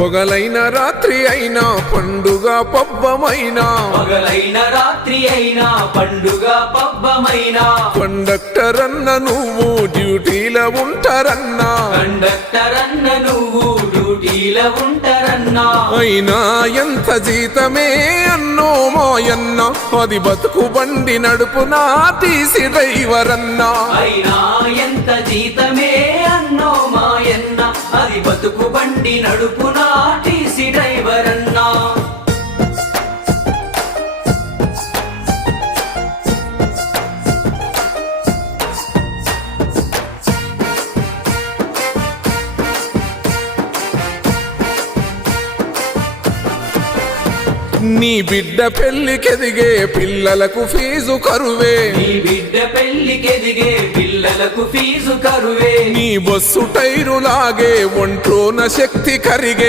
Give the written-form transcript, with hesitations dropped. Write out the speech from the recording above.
పొగలైన రాత్రి అయినా పండుగ పబ్బమైనా పగలైన రాత్రి అయినా పండుగ పబ్బమైనా కండక్టర్ అన్న నువ్వు డ్యూటీలో ఉంటారన్నా కండక్టర్ అన్న నువ్వు డ్యూటీలో ఉంటారన్నా అయినా ఎంత జీతమే అన్నో మాయన్న అది బతుకు బండి నడుపునా తీసి డ్రైవర్ అన్నా అయినా ఎంత జీతమే అన్నో మాయన్న అది బతుకు బండి నడుపునా టీసీ డ్రైవర్ అన్నా నీ బిడ్డ పెళ్లికెదిగే పిల్లలకు ఫీజు కరువే నీ బిడ్డ పెళ్లికెదిగే పిల్లలకు ఫీజు కరువే నీ బస్సు టైరు లాగే ఒంట్లోన శక్తి కరిగే